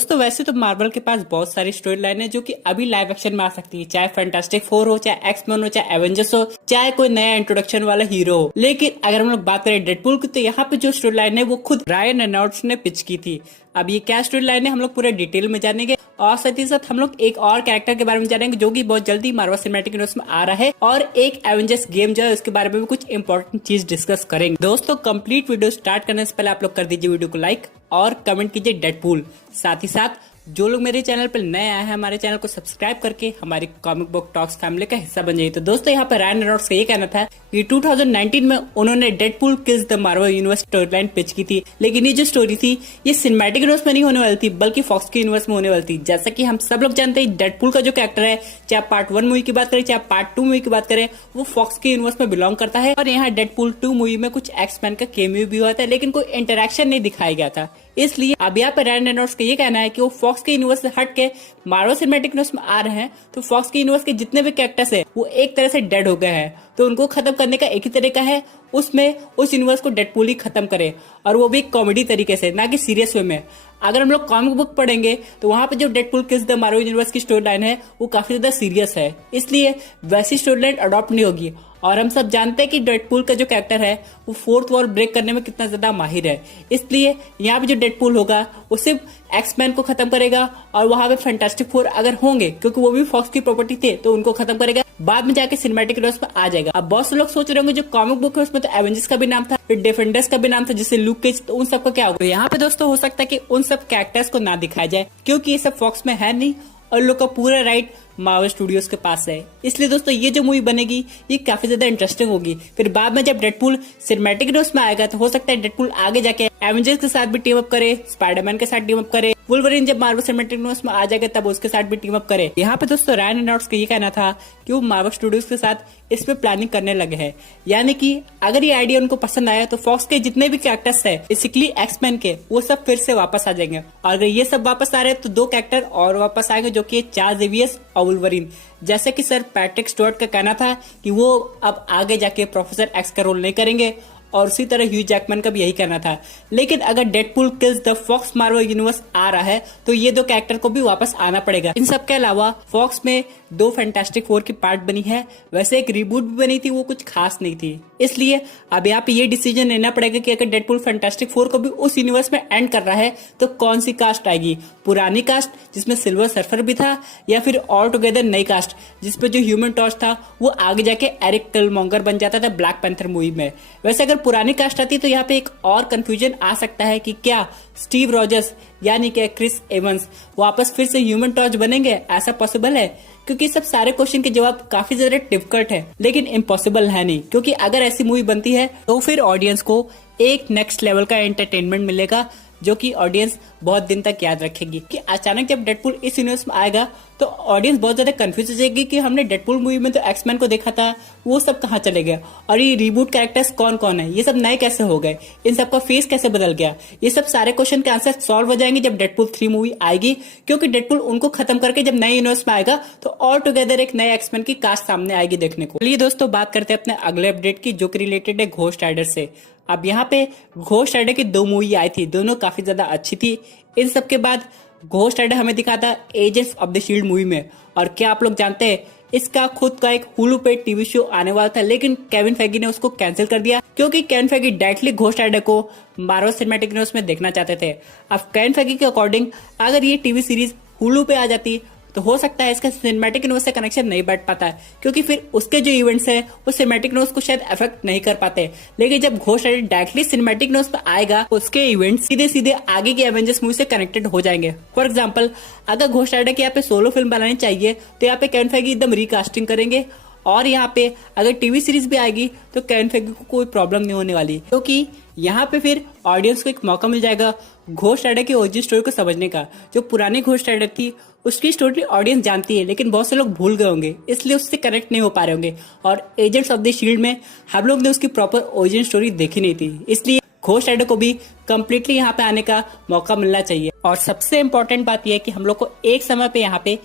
दोस्तों वैसे तो मार्वल के पास बहुत सारी स्टोरी लाइन है जो कि अभी लाइव एक्शन में आ सकती है, चाहे फैंटास्टिक फोर हो, चाहे एक्समैन हो, चाहे एवेंजर्स हो, चाहे कोई नया इंट्रोडक्शन वाला हीरो हो। लेकिन अगर हम लोग बात करें डेडपूल की, तो यहाँ पे जो स्टोरी लाइन है वो खुद रायन रेनॉल्ड्स ने पिच की थी। अब ये क्या स्टोरी लाइन है हम लोग पूरे डिटेल में जानेंगे, और साथ ही साथ हम लोग एक और कैरेक्टर के बारे में जानेंगे जो कि बहुत जल्दी मार्वल सिनेमैटिक यूनिवर्स में आ रहा है, और एक एवेंजर्स गेम जो है उसके बारे में भी कुछ इंपॉर्टेंट चीज डिस्कस करेंगे। दोस्तों कंप्लीट वीडियो स्टार्ट करने से पहले आप लोग कर दीजिए वीडियो को लाइक और कमेंट कीजिए डेडपूल। साथ ही साथ जो लोग मेरे चैनल पर नए आए हैं हमारे चैनल को सब्सक्राइब करके हमारी कॉमिक बुक टॉक्स फैमिली का हिस्सा बन जाइए। तो दोस्तों यहाँ पर रायन रेनॉल्ड्स का ये कहना था कि 2019 में उन्होंने Deadpool kills the Marvel universe story line pitch की थी, लेकिन ये जो स्टोरी थी ये सिनेमैटिक यूनिवर्स में नहीं होने वाली थी बल्कि फॉक्स के यूनिवर्स में होने वाली थी। जैसा कि हम सब लोग जानते हैं डेडपूल का जो कैरेक्टर है, चाहे पार्ट 1 मूवी की बात करें चाहे पार्ट 2 मूवी की बात करें, वो फॉक्स के यूनिवर्स में बिलोंग करता है। और यहाँ डेडपूल 2 मूवी में कुछ एक्समैन का केमियो भी हुआ था, लेकिन कोई इंटरेक्शन नहीं दिखाया गया था। इसलिए अब यहाँ पर रायन रेनॉल्ड्स का ये कहना है कि वो फॉक्स के यूनिवर्स से हट के मार्वल सिनेमैटिक यूनिवर्स में आ रहे हैं, तो फॉक्स के यूनिवर्स के जितने भी कैरेक्टर्स है वो एक तरह से डेड हो गए हैं, तो उनको खत्म करने का एक ही तरीका है, उसमें उस यूनिवर्स को डेडपूल ही खत्म करे, और वो भी कॉमेडी तरीके से, ना कि सीरियस वे में। अगर हम लोग कॉमिक बुक पढ़ेंगे तो वहां पे जो Deadpool kills the Marvel universe की स्टोरी लाइन है वो काफी ज्यादा सीरियस है, इसलिए वैसी स्टोरी लाइन अडॉप्ट नहीं होगी। और हम सब जानते हैं कि डेडपूल का जो कैरेक्टर है वो फोर्थ वॉल ब्रेक करने में कितना ज्यादा माहिर है, इसलिए यहाँ पे जो डेडपूल होगा वो सिर्फ एक्समैन को खत्म करेगा, और वहां पे फैंटास्टिक फोर अगर होंगे क्योंकि वो भी फॉक्स की प्रॉपर्टी थे तो उनको खत्म करेगा, बाद में जाके सिनेमैटिक यूनिवर्स में आ जाएगा। अब बहुत से लोग सोच रहे होंगे जो कॉमिक बुक है उसमें तो एवेंजर्स का भी नाम था, फिर डिफेंडर्स का भी नाम था जिससे लूक केज, तो उन सब का क्या होगा। तो यहाँ पे दोस्तों हो सकता है कि उन सब कैरेक्टर्स को ना दिखाया जाए क्योंकि ये सब फॉक्स में है नहीं, और लोग का पूरा राइट मार्वल स्टूडियोज के पास है। इसलिए दोस्तों ये जो मूवी बनेगी ये काफी ज्यादा इंटरेस्टिंग होगी। फिर बाद में जब डेडपूल सिनेमैटिक यूनिवर्स में आएगा तो हो सकता है डेडपूल आगे जाके एवेंजर्स के साथ भी टीम अप करे, स्पाइडरमैन के साथ टीम अप करे, वुल्वरीन जब मार्वल सिनेमैटिक यूनिवर्स में आ जाएगा तब उसके साथ भी टीम अप करे। यहाँ पे दोस्तों रायन रेनॉल्ड्स का ये कहना था कि वो मार्वल स्टूडियोज के साथ इस पे प्लानिंग करने लगे हैं, यानी कि अगर ये आइडिया उनको पसंद आया तो फॉक्स के जितने भी कैरेक्टर्स है बेसिकली एक्समैन के, वो सब फिर से वापस आ जाएंगे। और अगर ये सब वापस आ रहे हैं तो 2 कैरेक्टर और वापस आएंगे जो कि चार्ल्स ज़ेवियर और वुल्वरीन। जैसे कि सर पैट्रिक स्टुअर्ट का कहना था कि वो अब आगे जाके प्रोफेसर एक्स का रोल नहीं करेंगे, और उसी तरह ह्यू जैकमैन का भी यही कहना था। लेकिन अगर Deadpool kills the Fox Marvel universe आ रहा है तो ये 2 कैरेक्टर को भी वापस आना पड़ेगा। इन सब के अलावा फॉक्स में 2 फैंटास्टिक फोर की पार्ट बनी है, वैसे एक रिबूट भी बनी थी, वो कुछ खास नहीं थी। इसलिए अब यहाँ पे ये डिसीजन लेना पड़ेगा कि अगर डेडपूल फैंटास्टिक फोर को भी उस यूनिवर्स में एंड कर रहा है तो कौन सी कास्ट आएगी, पुरानी कास्ट जिसमें सिल्वर सर्फर भी था, या फिर ऑल टुगेदर नई कास्ट जिसपे जो ह्यूमन टॉर्च था वो आगे जाके एरिक किलमॉन्गर बन जाता था ब्लैक पैंथर मूवी में। वैसे अगर पुरानी कास्ट आती तो यहाँ पे एक और कंफ्यूजन आ सकता है कि क्या स्टीव रॉजर्स यानी कि क्रिस एवंस वापस फिर से ह्यूमन टॉर्च बनेंगे, ऐसा पॉसिबल है? क्योंकि सब सारे क्वेश्चन के जवाब काफी ज्यादा डिफिकल्ट है, लेकिन इम्पॉसिबल है नहीं, क्योंकि अगर ऐसी मूवी बनती है तो फिर ऑडियंस को एक नेक्स्ट लेवल का एंटरटेनमेंट मिलेगा जो कि ऑडियंस बहुत दिन तक याद रखेगी। कि अचानक जब डेडपूल इस यूनिवर्स में आएगा तो ऑडियंस बहुत ज्यादा कंफ्यूज हो जाएगी कि हमने डेडपूल मूवी में तो एक्समैन को देखा था, वो सब कहाँ चले गए, और ये रिबूट कैरेक्टर्स कौन कौन है, ये सब नए कैसे हो गए, इन सब का फेस कैसे बदल गया। ये सब सारे क्वेश्चन के आंसर सॉल्व हो जाएंगे जब डेडपूल 3 मूवी आएगी, क्योंकि डेडपूल उनको खत्म करके जब नए यूनिवर्स में आएगा तो ऑल टुगेदर एक नए एक्समैन की कास्ट सामने आएगी देखने को। चलिए दोस्तों बात करते हैं अपने अगले अपडेट की, जो कि रिलेटेड है घोस्ट राइडर से। अब यहाँ पे घोस्ट राइडर की 2 मूवी आई थी, दोनों काफी ज्यादा अच्छी थी। इन सब के बाद घोस्ट राइडर हमें दिखा था agents of the shield movie में, और क्या आप लोग जानते हैं इसका खुद का एक हुलू पे टीवी शो आने वाला था, लेकिन केविन फेगी ने उसको कैंसिल कर दिया क्योंकि केविन फेगी डायरेक्टली घोस्ट राइडर को मार्वल सिनेमैटिक यूनिवर्स में देखना चाहते थे। अब केविन फेगी के अकॉर्डिंग अगर ये टीवी सीरीज हुलू पे आ जाती तो हो सकता है इसका सिनेमैटिक यूनिवर्स से कनेक्शन नहीं बैठ पाता है, क्योंकि फिर उसके जो इवेंट्स है वो सिनेमैटिक यूनिवर्स को शायद अफेक्ट नहीं कर पाते। लेकिन जब Ghost Rider directly cinematic universe पे आएगा उसके इवेंट्स सीधे सीधे आगे की एवेंजर्स मूवी से कनेक्टेड हो जाएंगे। फॉर एग्जाम्पल अगर घोस्ट राइडर की यहाँ पे सोलो फिल्म बनानी चाहिए तो यहाँ पे केविन फेगी एकदम रिकास्टिंग करेंगे, और यहाँ पे अगर टीवी सीरीज भी आएगी तो केविन फेगी को कोई प्रॉब्लम नहीं होने वाली, क्योंकि यहाँ पे फिर ऑडियंस को एक मौका मिल जाएगा घोस्ट राइडर की ओरिजिन स्टोरी को समझने का। जो पुरानी घोस्ट राइडर थी उसकी स्टोरी ऑडियंस जानती है, लेकिन बहुत से लोग भूल गए होंगे, इसलिए उससे कनेक्ट नहीं हो पा रहे होंगे, और एजेंट्स ऑफ द शील्ड में हम लोग ने उसकी प्रॉपर ओरिजिन स्टोरी देखी नहीं थी, इसलिए घोस्ट राइडर को भी कम्प्लीटली यहाँ पे आने का मौका मिलना चाहिए। और सबसे इम्पोर्टेंट बात यह है कि हम लोग को एक समय पे यहाँ पे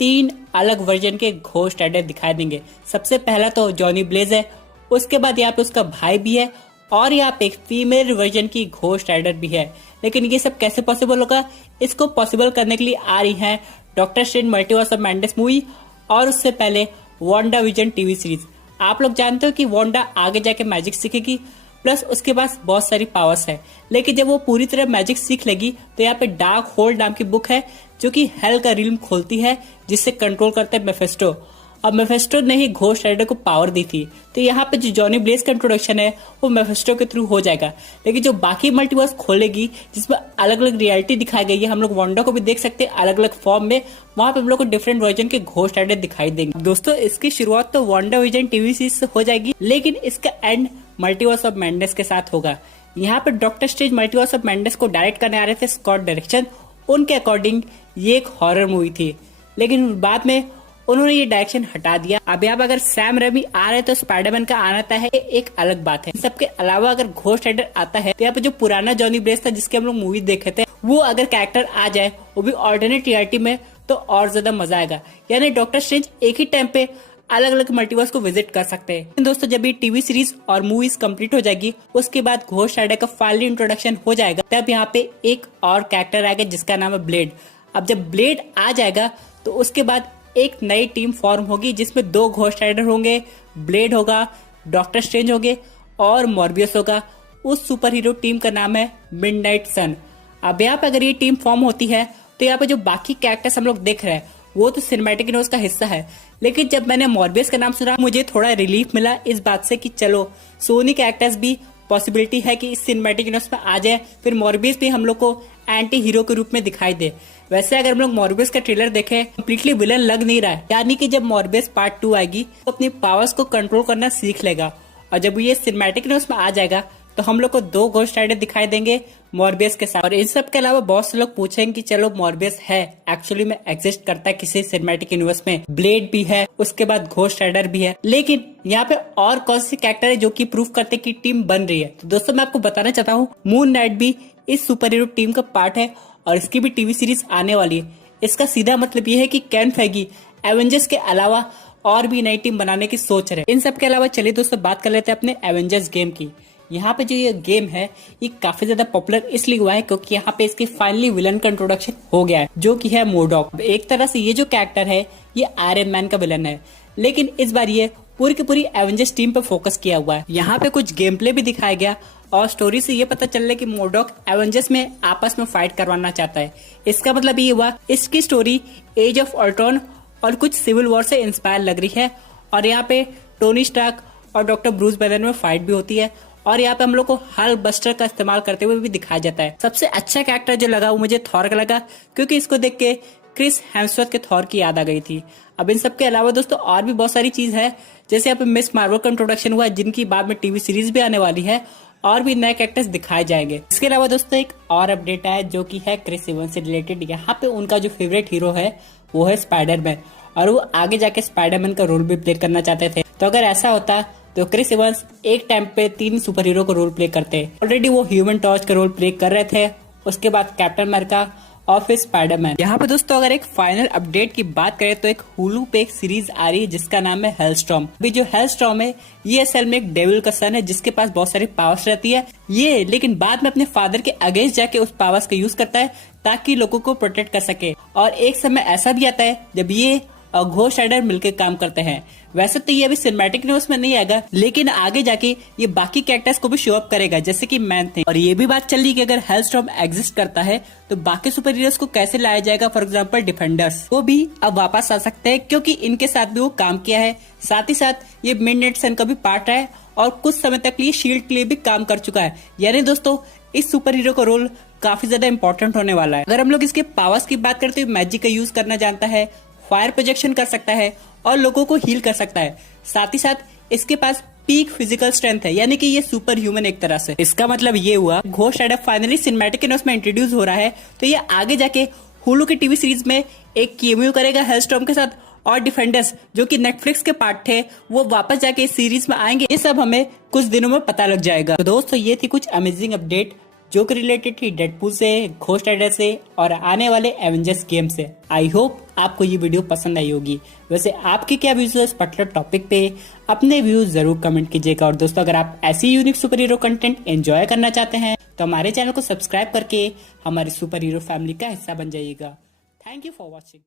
3 अलग वर्जन के घोस्ट राइडर दिखाई देंगे। सबसे पहला तो जॉनी ब्लेज है, उसके बाद यहाँ पे उसका भाई भी है, और यहाँ पे एक फीमेल वर्जन की घोस्ट राइडर भी है। लेकिन ये सब कैसे पॉसिबल होगा? इसको पॉसिबल करने के लिए आ रही है doctor strange multiverse of madness movie और उससे पहले वांडा विजन टीवी सीरीज। आप लोग जानते हो कि वांडा आगे जाके मैजिक सीखेगी, प्लस उसके पास बहुत सारी पावर्स है। लेकिन जब वो पूरी तरह मैजिक सीख लेगी तो यहाँ पे डार्क होल्ड नाम की बुक है जो कि हेल का रिल्म खोलती है, जिससे कंट्रोल करता है मेफेस्टो। अब मेफेस्टो ने ही घोस्ट राइडर को पावर दी थी, तो यहाँ पे जो जॉनी ब्लेज का इंट्रोडक्शन है वो मेफेस्टो के थ्रू हो जाएगा। लेकिन जो बाकी मल्टीवर्स खोलेगी जिसमें अलग अलग रियलिटी दिखाई गई है, हम लोग वांडा को भी देख सकते हैं अलग अलग फॉर्म में, वहां पे हम लोग को डिफरेंट वर्जन के घोस्ट राइडर दिखाई देंगे। दोस्तों, इसकी शुरुआत तो वांडा विजन टीवी सीरीज से हो जाएगी, लेकिन इसका एंड मल्टीवर्स ऑफ मैडनेस के साथ होगा। यहाँ पे doctor strange multiverse of madness को डायरेक्ट करने आ रहे थे स्कॉट डायरेक्शन। उनके अकॉर्डिंग ये एक हॉरर मूवी थी, लेकिन बाद में उन्होंने ये डायरेक्शन हटा दिया। अब यहाँ अगर सैम रेमी आ रहे तो स्पाइडरमैन का आना था है एक अलग बात है। सबके अलावा अगर घोस्ट राइडर आता है तो यहाँ पे जो पुराना जॉनी ब्लेज था जिसके हम लोग मूवी देखे थे, वो अगर कैरेक्टर आ जाए वो भी ऑल्टरनेट रियलिटी में, तो और ज्यादा मजा आएगा। यानी डॉक्टर स्ट्रेंज एक ही टाइम पे अलग अलग मल्टीवर्स को विजिट कर सकते हैं। दोस्तों, जब ये टीवी सीरीज और मूवीज कंप्लीट हो जाएगी, उसके बाद घोस्ट राइडर का फाइनली इंट्रोडक्शन हो जाएगा, तब यहाँ पे एक और कैरेक्टर आएगा जिसका नाम है ब्लेड। अब जब ब्लेड आ जाएगा तो उसके बाद एक नई टीम फॉर्म होगी जिसमें 2 घोस्ट राइडर होंगे, ब्लेड होगा, डॉक्टर स्ट्रेंज होंगे और मॉर्बियस होगा। उस सुपर हीरो टीम का नाम है मिडनाइट सन। अब यहाँ पे अगर ये टीम फॉर्म होती है तो यहाँ पे जो बाकी कैरेक्टर्स हम लोग देख रहे हैं वो तो सिनेमैटिक यूनिवर्स का हिस्सा है। लेकिन जब मैंने मॉर्बियस का नाम सुना, मुझे थोड़ा रिलीफ मिला इस बात से कि चलो सोनी कैरेक्टर्स भी पॉसिबिलिटी है कि इस सिनेमैटिक यूनिवर्स में आ जाए, फिर मॉर्बियस भी हम लोग को एंटी हीरो के रूप में दिखाई दे। वैसे अगर हम लोग मॉर्बियस का ट्रेलर देखें, कम्प्लीटली विलन लग नहीं रहा है। यानी कि जब मॉर्बियस पार्ट 2 आएगी तो अपनी पावर्स को कंट्रोल करना सीख लेगा, और जब ये सिनेमैटिक यूनिवर्स में आ जाएगा तो हम लोग को 2 घोस्ट राइडर दिखाई देंगे मॉर्बियस के साथ। और इन सब के अलावा बहुत से लोग पूछेंगे कि चलो मॉर्बियस है एक्चुअली में एग्जिस्ट करता है किसी सिनेमैटिक यूनिवर्स में, ब्लेड भी है, उसके बाद घोस्ट राइडर भी है, लेकिन यहाँ पे और कौन से कैरेक्टर है जो कि प्रूफ करते कि टीम बन रही है? तो दोस्तों, मैं आपको बताना चाहता हूँ मून नाइट भी इस सुपर हीरो टीम का पार्ट है और इसकी भी टीवी सीरीज आने वाली है। इसका सीधा मतलब ये है कि केविन फेगी एवेंजर्स के अलावा और भी नई टीम बनाने की सोच रहे हैं। इन सब के अलावा चलिए दोस्तों बात कर लेते हैं अपने एवेंजर्स गेम की। यहाँ पे जो ये गेम है ये काफी ज्यादा पॉपुलर इसलिए हुआ है क्योंकि यहाँ पे इसके फाइनली विलन का इंट्रोडक्शन हो गया है, जो कि है मोडॉक। एक तरह से ये जो कैरेक्टर है ये आयरन मैन का विलन है, लेकिन इस बार ये पूरी की पूरी एवेंजर्स टीम पे फोकस किया हुआ है। यहाँ पे कुछ गेम प्ले भी दिखाया गया और स्टोरी से ये पता चल रहा है कि मोडॉक एवेंजर्स में आपस में फाइट करवाना चाहता है। इसका मतलब ये हुआ इसकी स्टोरी एज ऑफ अल्ट्रॉन और कुछ सिविल वॉर से इंस्पायर लग रही है, और यहाँ पे टोनी स्टार्क और डॉक्टर ब्रूस बैनर में फाइट भी होती है, और यहाँ पे हम लोग को हल्क बस्टर का इस्तेमाल करते हुए भी दिखाया जाता है। सबसे अच्छा कैरेक्टर जो लगा वो मुझे थॉर का लगा, क्योंकि इसको देख के क्रिस हेम्सवर्थ के थॉर की याद आ गई थी। अब इन सब के अलावा दोस्तों और भी बहुत सारी चीज है, जैसे यहाँ पे मिस मार्वल का इंट्रोडक्शन हुआ जिनकी बाद में टीवी सीरीज भी आने वाली है और भी नए कैरेक्टर्स दिखाए जाएंगे। इसके अलावा दोस्तों एक और अपडेट है जो कि है क्रिस इवंस से रिलेटेड। यहाँ पे उनका जो फेवरेट हीरो है वो है स्पाइडरमैन, और वो आगे जाके स्पाइडरमैन का रोल भी प्ले करना चाहते थे। तो अगर ऐसा होता तो क्रिस इवंस एक टाइम पे 3 सुपर हीरो का रोल प्ले करते। ऑलरेडी वो ह्यूमन टॉर्च का रोल प्ले कर रहे थे, उसके बाद कैप्टन अमेरिका और फिर स्पाइडरमैन। यहाँ पे दोस्तों अगर एक फाइनल अपडेट की बात करें तो एक हुलू पे एक सीरीज आ रही है जिसका नाम है हेलस्टॉर्म। अभी जो हेलस्टॉर्म है ये असल में एक डेविल का सन है जिसके पास बहुत सारी पावर्स रहती है ये, लेकिन बाद में अपने फादर के अगेंस्ट जाके उस पावर्स का यूज करता है ताकि लोगों को प्रोटेक्ट कर सके। और एक समय ऐसा भी आता है जब ये और घोस्ट राइडर मिलकर काम करते हैं। वैसे तो ये अभी सिनेमैटिक न्यूज़ में नहीं आएगा, लेकिन आगे जाके ये बाकी कैरेक्टर्स को भी शो अप करेगा जैसे कि मैन थिंग। और ये भी बात चल रही कि अगर हेलस्टॉर्म एग्जिस्ट करता है तो बाकी सुपर हीरोज को कैसे लाया जाएगा। फॉर एग्जांपल डिफेंडर्स वो भी अब वापस आ सकते हैं क्योंकि इनके साथ भी वो काम किया है। साथ ही साथ ये मिडनाइट सन का भी पार्ट है और कुछ समय तक लिए शील्ड के लिए भी काम कर चुका है। यानी दोस्तों इस सुपर हीरो का रोल काफी ज्यादा इंपॉर्टेंट होने वाला है। अगर हम लोग इसके पावर्स की बात करते हैं, मैजिक का यूज करना जानता है, फायर प्रोजेक्शन कर सकता है और लोगों को हील कर सकता है। साथ ही साथ इसके पास पीक फिजिकल स्ट्रेंथ है, यानी कि ये सुपर ह्यूमन एक तरह से। इसका मतलब ये हुआ Ghost Rider finally cinematic universe में इंट्रोड्यूस हो रहा है, तो ये आगे जाके हुलू की टीवी सीरीज में एक कैमियो करेगा हेलस्टॉर्म के साथ। और डिफेंडर्स जो कि नेटफ्लिक्स के पार्ट थे वो वापस जाके इस सीरीज में आएंगे। ये सब हमें कुछ दिनों में पता लग जाएगा। तो दोस्तों ये थी कुछ अमेजिंग अपडेट जो कि रिलेटेड थी डेडपूल से, घोस्ट राइडर से और आने वाले एवेंजर्स गेम से। आई होप आपको ये वीडियो पसंद आई होगी। वैसे आपके क्या व्यूज है इस पर्टिकुलर टॉपिक पे, अपने व्यूज जरूर कमेंट कीजिएगा। और दोस्तों अगर आप ऐसी unique super hero content enjoy करना चाहते हैं तो हमारे चैनल को सब्सक्राइब करके हमारे सुपर हीरो फैमिली का हिस्सा बन जाइएगा। Thank you for watching.